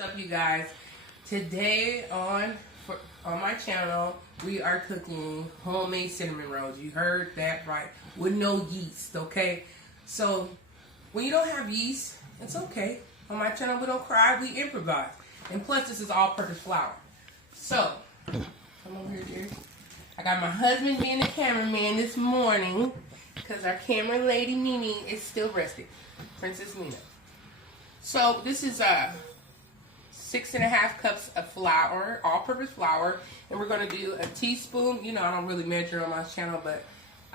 What's up, you guys? Today on my channel, we are cooking homemade cinnamon rolls. You heard that right, with no yeast, okay? So when you don't have yeast, it's okay. On my channel, we don't cry, we improvise. And plus, this is all-purpose flour. So, come over here, dear. I got my husband being the cameraman this morning because our camera lady, Mimi, is still resting. Princess Nina. So, this is 6.5 cups of flour, all-purpose flour, and we're going to do a teaspoon. You know, I don't really measure on my channel, but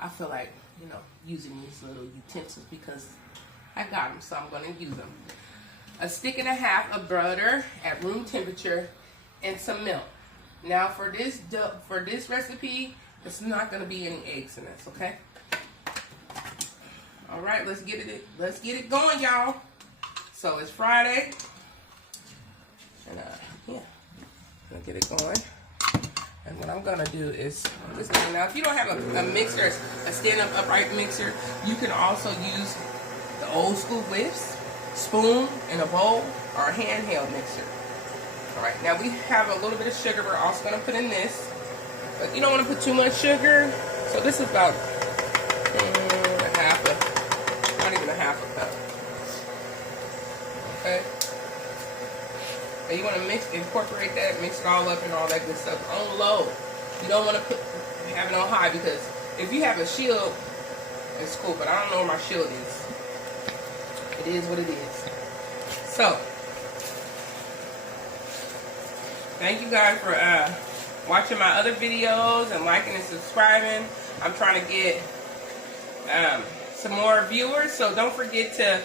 I feel like, you know, using these little utensils because I got them, so I'm going to use them. A stick and a half of butter at room temperature, and some milk. Now, for this recipe, it's not going to be any eggs in this, okay? All right, let's get it going, y'all. So it's Friday. And yeah, gonna get it going. And what I'm gonna do is this. Now, if you don't have a mixer, a stand-up upright mixer, you can also use the old school whisk, spoon in a bowl, or a handheld mixer. All right, now we have a little bit of sugar. We're also gonna put in this, but you don't want to put too much sugar. So this is about not even a half a cup. Okay. And you want to incorporate that, mix it all up and all that good stuff on low. You don't want to have it on high because if you have a shield, it's cool, but I don't know where my shield is. It is what it is. So, thank you guys for watching my other videos and liking and subscribing. I'm trying to get some more viewers, so don't forget to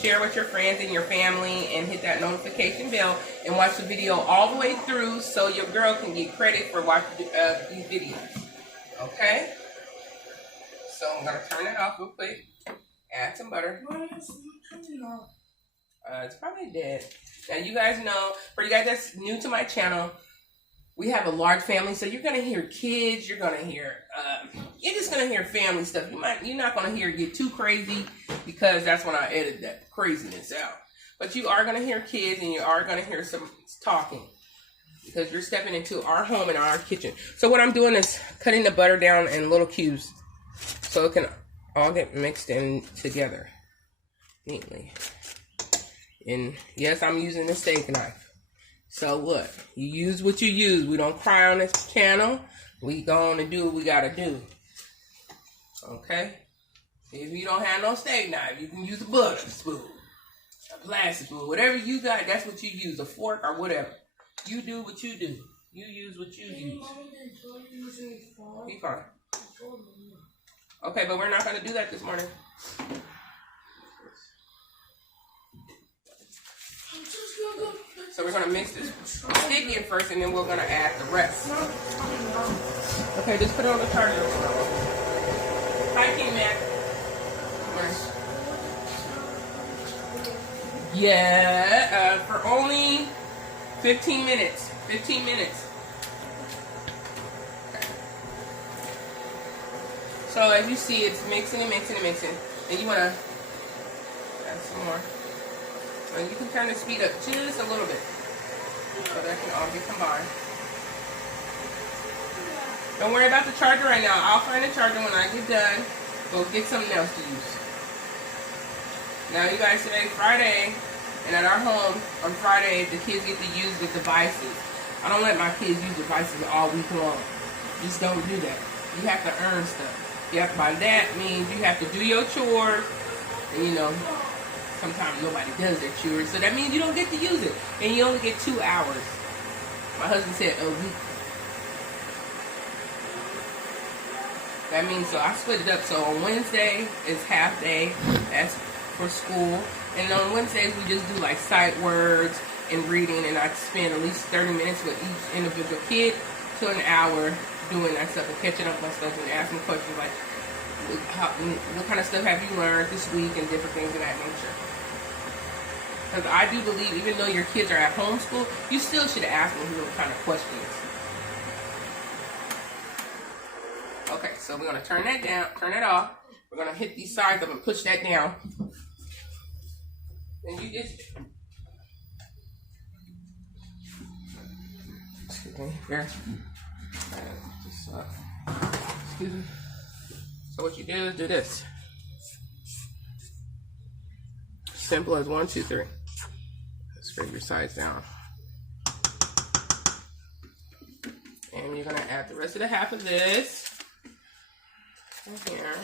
share with your friends and your family and hit that notification bell and watch the video all the way through so your girl can get credit for watching these videos. Okay? So I'm going to turn it off real quick. Add some butter. It's probably dead. Now you guys know, for you guys that's new to my channel, we have a large family, so you're going to hear kids, you're going to hear, you're just going to hear family stuff. You're not going to hear it get too crazy because that's when I edit that craziness out. But you are going to hear kids and you are going to hear some talking because you're stepping into our home and our kitchen. So what I'm doing is cutting the butter down in little cubes so it can all get mixed in together neatly. And yes, I'm using a steak knife. So what? You use what you use. We don't cry on this channel. We go on and do what we gotta do. Okay? If you don't have no steak knife, you can use a butter spoon, a plastic spoon, whatever you got, that's what you use, a fork or whatever. You do what you do. You use what you use. Be fine. Okay, but we're not gonna do that this morning. So we're going to mix this stick in first, and then we're going to add the rest. Okay, just put it on the charger. Hi, King Mac. Yeah, for only 15 minutes. 15 minutes. Okay. So as you see, it's mixing and mixing and mixing. And you want to add some more. And you can kind of speed up just a little bit so that can all get combined. Don't worry about the charger right now. I'll find the charger when I get done. We'll get something else to use. Now you guys, today's Friday, and at our home on Friday, the kids get to use the devices. I don't let my kids use devices all week long. Just don't do that. You have to earn stuff. By that means you have to do your chores, and you know, sometimes nobody does their chores, so that means you don't get to use it, and you only get 2 hours. My husband said a week. That means, so I split it up. So on Wednesday is half day, that's for school, and on Wednesdays we just do like sight words and reading, and I spend at least 30 minutes with each individual kid to an hour doing that stuff and catching up on stuff and asking questions like, what kind of stuff have you learned this week and different things of that nature. Because I do believe, even though your kids are at homeschool, you still should ask them those kind of questions. Okay, so we're going to turn that down, turn it off. We're going to hit these sides up and push that down. And you just basically. Here. Excuse me. So what you do is do this. Simple as 1, 2, 3. Spread your sides down. And you're gonna add the rest of the half of this in here.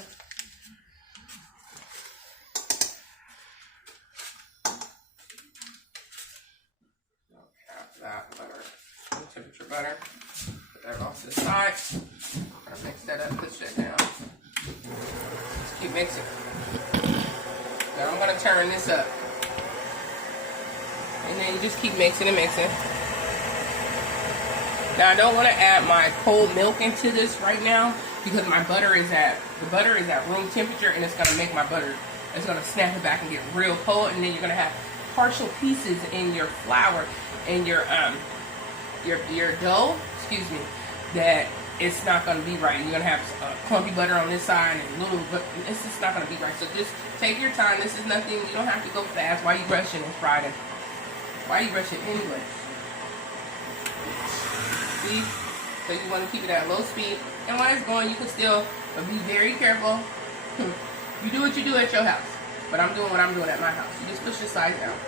Half that butter, room temperature butter. Put that off to the side. Mix that up, push that down. Just keep mixing. Now I'm gonna turn this up. And then you just keep mixing and mixing. Now I don't want to add my cold milk into this right now because my butter is at room temperature, and it's gonna make my butter, it's gonna snap it back and get real cold, and then you're gonna have partial pieces in your flour and your dough, excuse me, that it's not gonna be right. You're gonna have clumpy butter on this side and little, but it's just not gonna be right. So just take your time. This is nothing. You don't have to go fast. Why are you rushing? It's Friday. Why are you rushing anyway? See? So you want to keep it at low speed. And while it's going, you can still be very careful. You do what you do at your house. But I'm doing what I'm doing at my house. You just push the sides down.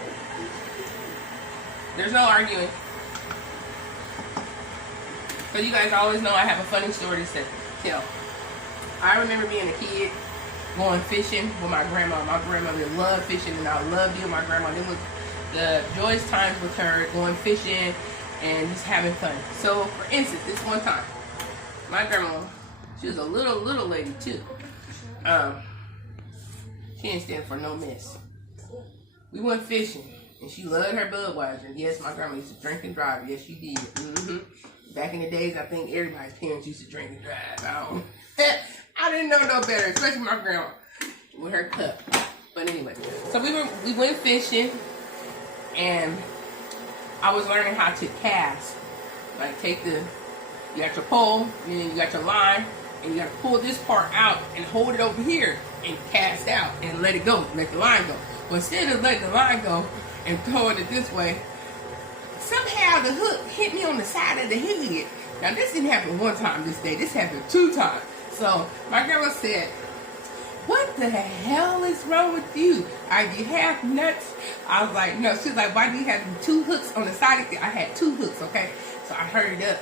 There's no arguing. So you guys always know I have a funny story to tell. I remember being a kid going fishing with my grandma. My grandmother loved fishing, and I loved being with my grandma. It was the joyous times with her, going fishing and just having fun. So, for instance, this one time, my grandma, she was a little lady too. She didn't stand for no mess. We went fishing, and she loved her Budweiser. Yes, my grandma used to drink and drive. Yes, she did. Back in the days, I think everybody's parents used to drink and drive. I didn't know no better, especially my grandma with her cup. But anyway, so we went fishing, and I was learning how to cast. Like you got your pole, and then you got your line, and you got to pull this part out and hold it over here and cast out and let it go, let the line go. But instead of letting the line go and throwing it this way, somehow the hook hit me on the side of the head. Now this didn't happen one time this day, this happened 2 times. So my grandma said, "What the hell is wrong with you? Are you half nuts?" I was like, no. She was like, "Why do you have 2 hooks on the side of it?" I had 2 hooks, okay? So I hurried up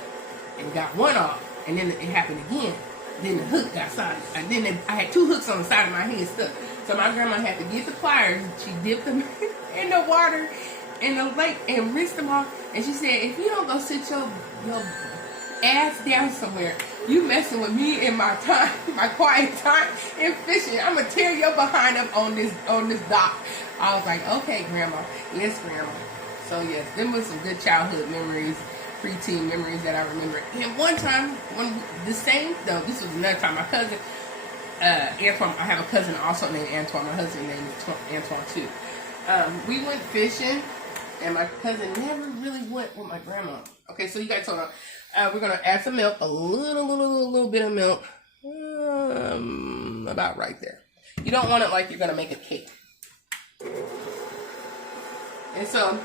and got one off, and then it happened again. Then the hook got signed, and then I had 2 hooks on the side of my head stuck. So my grandma had to get the pliers. She dipped them in the water in the lake and rinsed them off. And she said, "If you don't go sit your ass down somewhere, you messing with me in my time, my quiet time in fishing. I'm gonna tear your behind up on this dock." I was like, "Okay, Grandma." Yes, Grandma. So yes, them was some good childhood memories, preteen memories that I remember. And one time, this was another time, my cousin, Antoine, I have a cousin also named Antoine. My husband's name is Antoine too. We went fishing, and my cousin never really went with my grandma. Okay, so you guys hold on. We're gonna add some milk, a little bit of milk, about right there. You don't want it like you're gonna make a cake. And so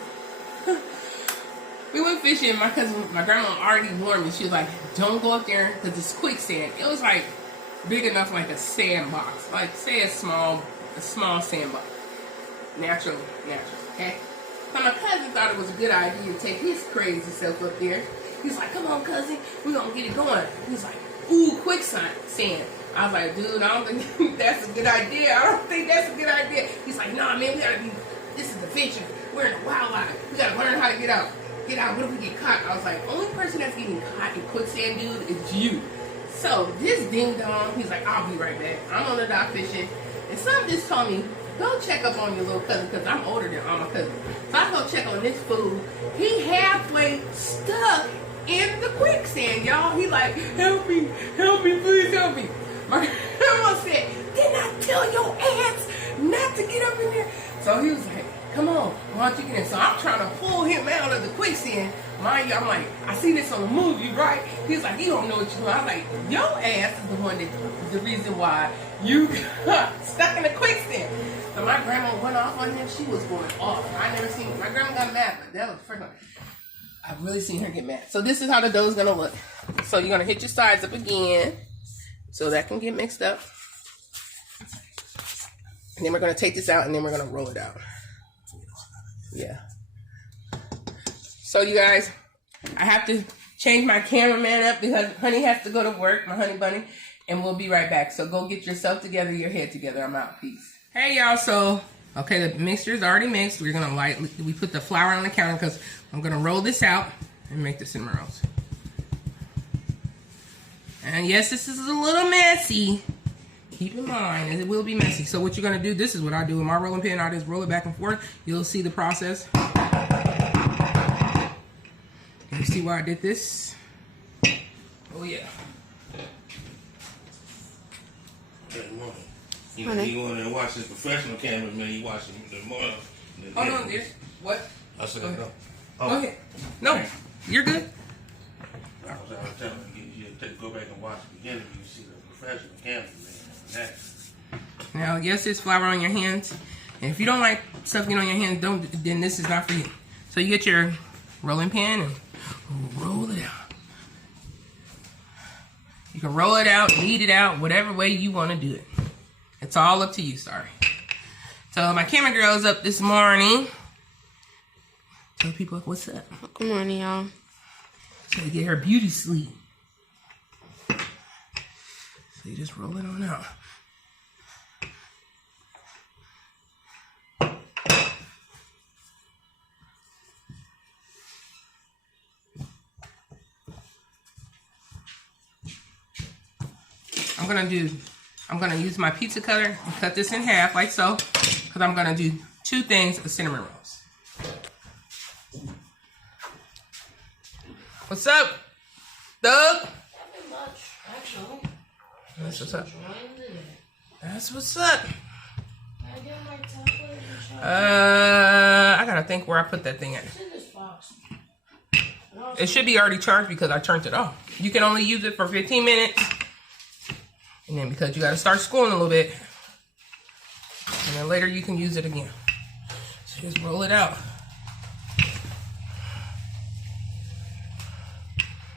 we went fishing. My grandma already warned me. She was like, "Don't go up there because it's quicksand." It was like big enough, like a sandbox, like say a small sandbox, natural. Okay. So my cousin thought it was a good idea to take his crazy self up there. He's like, "Come on, cousin, we're gonna get it going." He's like, "Ooh, quicksand." I was like, "Dude, I don't think that's a good idea. I don't think that's a good idea." He's like, "Nah, man, this is adventure. We're in the wildlife. We gotta learn how to get out. What if we get caught?" I was like, "Only person that's getting caught in quicksand, dude, is you." So this ding dong, he's like, "I'll be right back. I'm on the dock fishing." And something just told me, go check up on your little cousin, because I'm older than all my cousins. So I go check on this fool. He halfway stuck in the quicksand, y'all. He like, help me, please help me." My grandma said, "Didn't I tell your ass not to get up in there?" So he was like, "Come on, why don't you get in?" So I'm trying to pull him out of the quicksand. Mind you, I'm like, "I see this on the movie, right?" He's like, "You don't know what you're doing." I'm like, "Your ass is the one that's the reason why you got stuck in the quicksand." So my grandma went off on him. She was going off. I never seen my grandma got mad, but that was the first one. I've really seen her get mad. So this is how the dough is gonna look. So you're gonna hit your sides up again, so that can get mixed up. And then we're gonna take this out, and then we're gonna roll it out. Yeah. So you guys, I have to change my cameraman up because Honey has to go to work, my honey bunny, and we'll be right back. So go get yourself together, your head together. I'm out. Peace. Hey y'all, so okay, the mixture is already mixed. We're gonna we put the flour on the counter because I'm gonna roll this out and make the cinnamon rolls. And yes, this is a little messy. Keep in mind, it will be messy. So what you're gonna do, this is what I do with my rolling pin. I just roll it back and forth. You'll see the process. You see why I did this? Oh yeah. You want to watch this professional cameraman, you watching the more. Hold on, dear. What? I said, no. Oh. Go ahead. No, you're good. I was telling you to go back and watch the beginning. You see the professional cameraman. Now, yes, there's flour on your hands. And if you don't like stuff getting on your hands, then this is not for you. So you get your rolling pin and roll it out. You can roll it out, knead it out, whatever way you want to do it. It's all up to you, sorry. So my camera girl is up this morning. Tell people what's up. Good morning, y'all. So to get her beauty sleep. So you just roll it on out. I'm gonna use my pizza cutter and cut this in half like so, because I'm gonna do 2 things of cinnamon rolls. What's up, Doug? Nothing much, actually. That's what's up. That's what's up. I get my tablet and charge. I gotta think where I put that thing at. It's in this box. It should be already charged because I turned it off. You can only use it for 15 minutes. And then because you got to start schooling a little bit. And then later you can use it again. So just roll it out.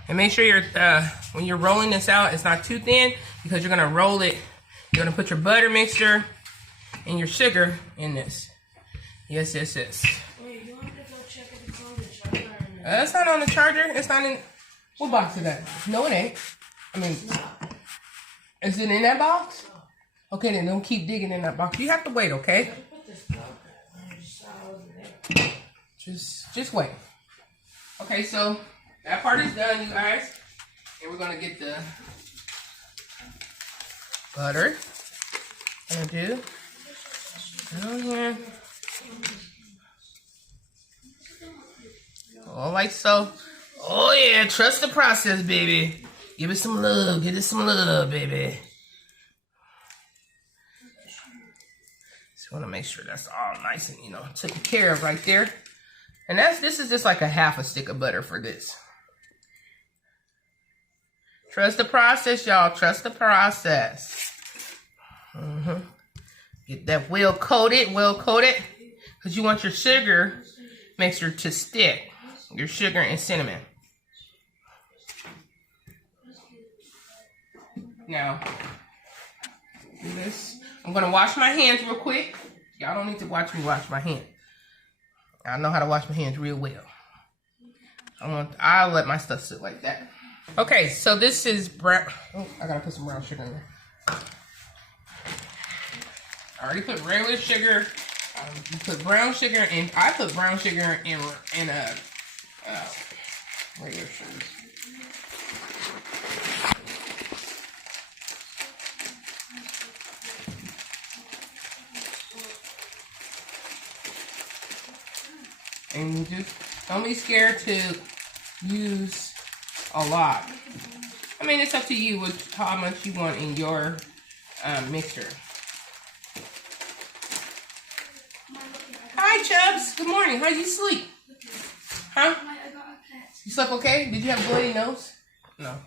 And make sure when you're rolling this out, it's not too thin because you're going to roll it. You're going to put your butter mixture and your sugar in this. Yes, yes, yes. Wait, you want to go check if it's on the charger? It's not on the charger. It's not in... What box is that? No, it ain't. I mean... Is it in that box? Okay, then don't keep digging in that box. You have to wait, okay? Just wait. Okay, so that part is done, you guys. And we're gonna get the butter. Gonna do down here. Oh, like so. Oh yeah, trust the process, baby. Give it some love. Give it some love, baby. Just want to make sure that's all nice and, taken care of right there. And this is just like a half a stick of butter for this. Trust the process, y'all. Trust the process. Get that well coated. Because you want your sugar mixture to stick. Your sugar and cinnamon. Now, do this. I'm going to wash my hands real quick. Y'all don't need to watch me wash my hands. I know how to wash my hands real well. I'll let my stuff sit like that. Okay, so this is brown. Oh, I got to put some brown sugar in there. I already put regular sugar. You put brown sugar in. I put brown sugar in regular sugar. And just don't be scared to use a lot. I mean, it's up to you with how much you want in your mixture. Hi, Chubbs. Good morning. How you sleep? Huh? You slept okay? Did you have a bloody nose? No.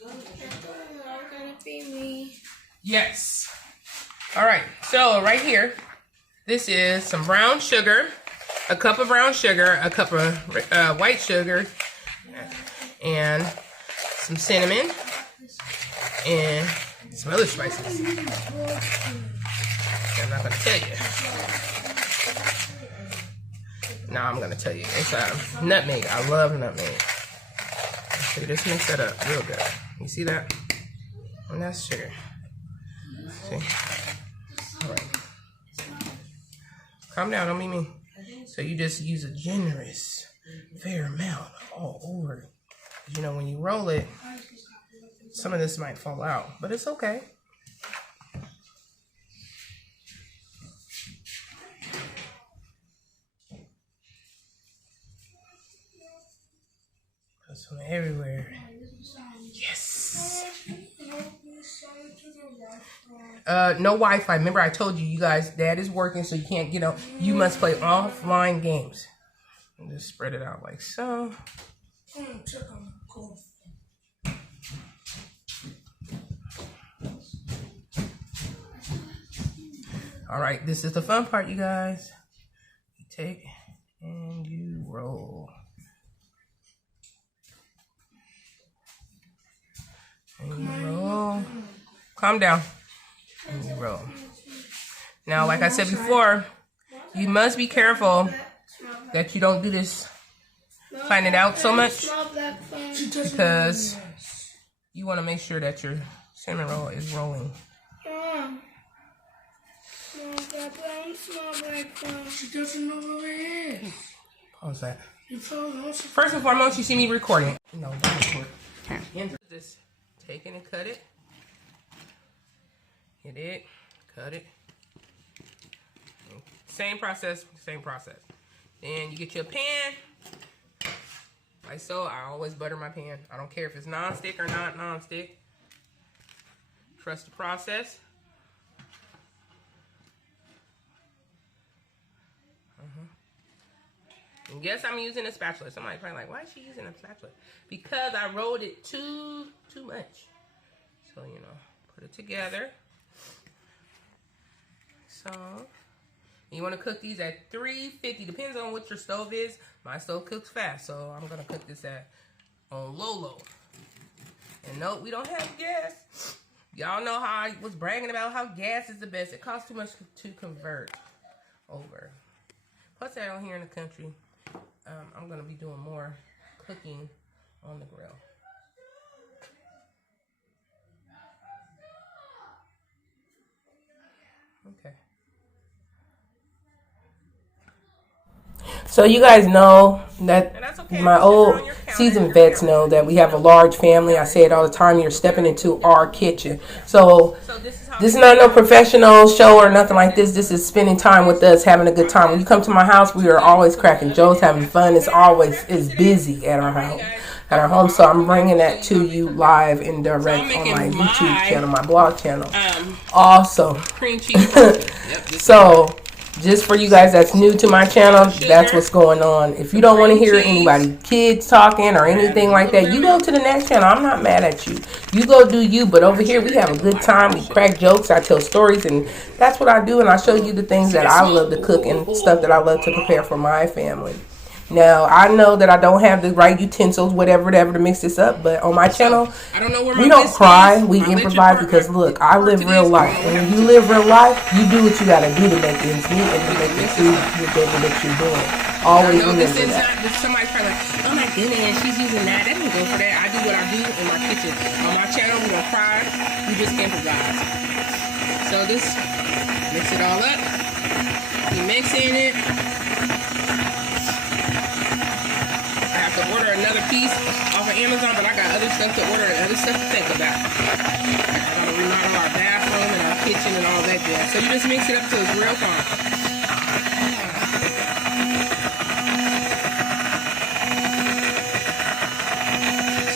Gonna be me. Yes. All right. So right here, this is some brown sugar. a cup of brown sugar, a cup of white sugar, and some cinnamon, and some other spices. I'm not going to tell you. Now I'm going to tell you. It's nutmeg. I love nutmeg. So you just mix that up real good. You see that? And that's sugar. See? All right. Calm down. Don't be me. So you just use a generous, fair amount all over. You know, when you roll it, some of this might fall out, but it's okay. Put some everywhere. Yes. No Wi-Fi. Remember I told you, guys, Dad is working, so you can't get on. You must play offline games. And just spread it out like so. All right, this is the fun part, you guys. You take and you roll. And you roll. Calm down. And you roll. Now, like I said before, you must be careful that you don't do this, plan it out so much, because you want to make sure that your cinnamon roll is rolling. She doesn't know who it is. Pause that. First and foremost, you see me recording. No, don't record. Just take it and cut it. Hit it, cut it. Same process, same process. Then you get your pan. Like so, I always butter my pan. I don't care if it's non-stick or not non-stick. Trust the process. And yes, I'm using a spatula. Somebody's probably like, why is she using a spatula? Because I rolled it too much. So, you know, put it together. So, you want to cook these at 350. Depends on what your stove is. My stove cooks fast, so I'm going to cook this on low. And no, we don't have gas. Y'all know how I was bragging about how gas is the best. It costs too much to convert over. Plus, out here in the country, I'm going to be doing more cooking on the grill. Okay. So you guys know that my old seasoned vets know that we have a large family. I say it all the time. You're stepping into our kitchen. So this is not no professional show or nothing like this. This is spending time with us, having a good time. When you come to my house, we are always cracking jokes, having fun. It's busy at our house. At our home, so I'm bringing that to you live and direct on my YouTube channel, my blog channel. Also, cream cheese. So, just for you guys that's new to my channel, that's what's going on. If you don't want to hear anybody, kids talking or anything like that, you go to the next channel. I'm not mad at you. You go do you, but over here we have a good time. We crack jokes. I tell stories, and that's what I do. And I show you the things that I love to cook and stuff that I love to prepare for my family. Now, I know that I don't have the right utensils, whatever to mix this up, but on my channel, we don't cry, we improvise, because look, I live real life. And when you live real life, you do what you gotta do to make ends meet and to make the food whatever that you're doing. Always remember that. Somebody's probably like, oh my goodness, she's using that. That doesn't go for that. I do what I do in my kitchen. On my channel, we don't cry, we just improvise. So this, mix it all up. You mixing it. To order another piece off of Amazon, but I got other stuff to order and other stuff to think about. I gotta remodel our bathroom and our kitchen and all that jazz. So you just mix it up till it's real fine.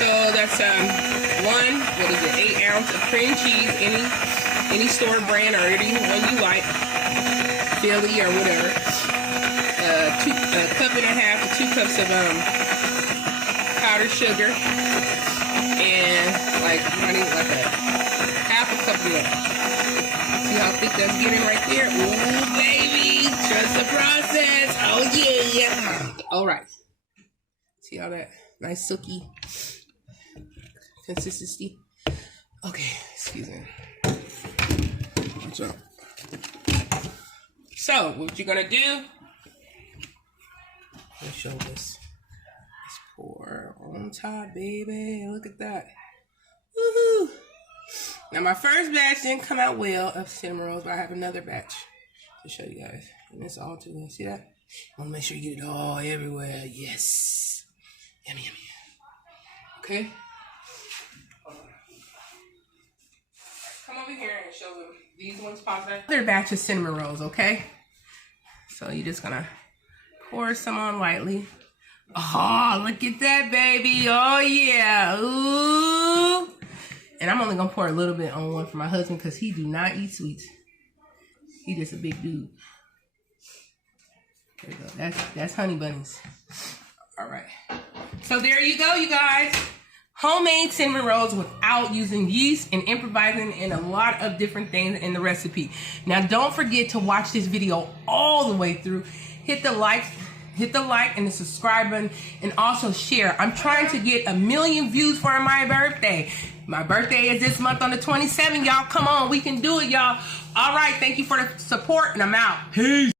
So that's 8 ounce of cream cheese, any store brand or any one you like, Philly or whatever. A cup and a half to 2 cups of powdered sugar, and like a half a cup of milk. See how thick that's getting right there? Ooh, baby! Trust the process. Oh yeah. All right. See all that nice silky consistency. Okay, excuse me. Watch out. So what you're gonna do? Let me show this. Let's pour on top, baby. Look at that. Woohoo! Now my first batch didn't come out well of cinnamon rolls, but I have another batch to show you guys. And it's all too good. See that? I want to make sure you get it all everywhere. Yes. Yummy, yummy. Okay. Come over here and show them these ones positive. Another batch of cinnamon rolls, okay? So you're just gonna pour some on lightly. Oh, look at that, baby. Oh yeah. Ooh. And I'm only gonna pour a little bit on one for my husband because he do not eat sweets. He just a big dude. There you go. That's honey bunnies. All right. So there you go, you guys. Homemade cinnamon rolls without using yeast and improvising in a lot of different things in the recipe. Now don't forget to watch this video all the way through. Hit the like and the subscribe button, and also share. I'm trying to get 1 million views for my birthday. My birthday is this month on the 27th, y'all. Come on, we can do it, y'all. All right, thank you for the support, and I'm out. Peace.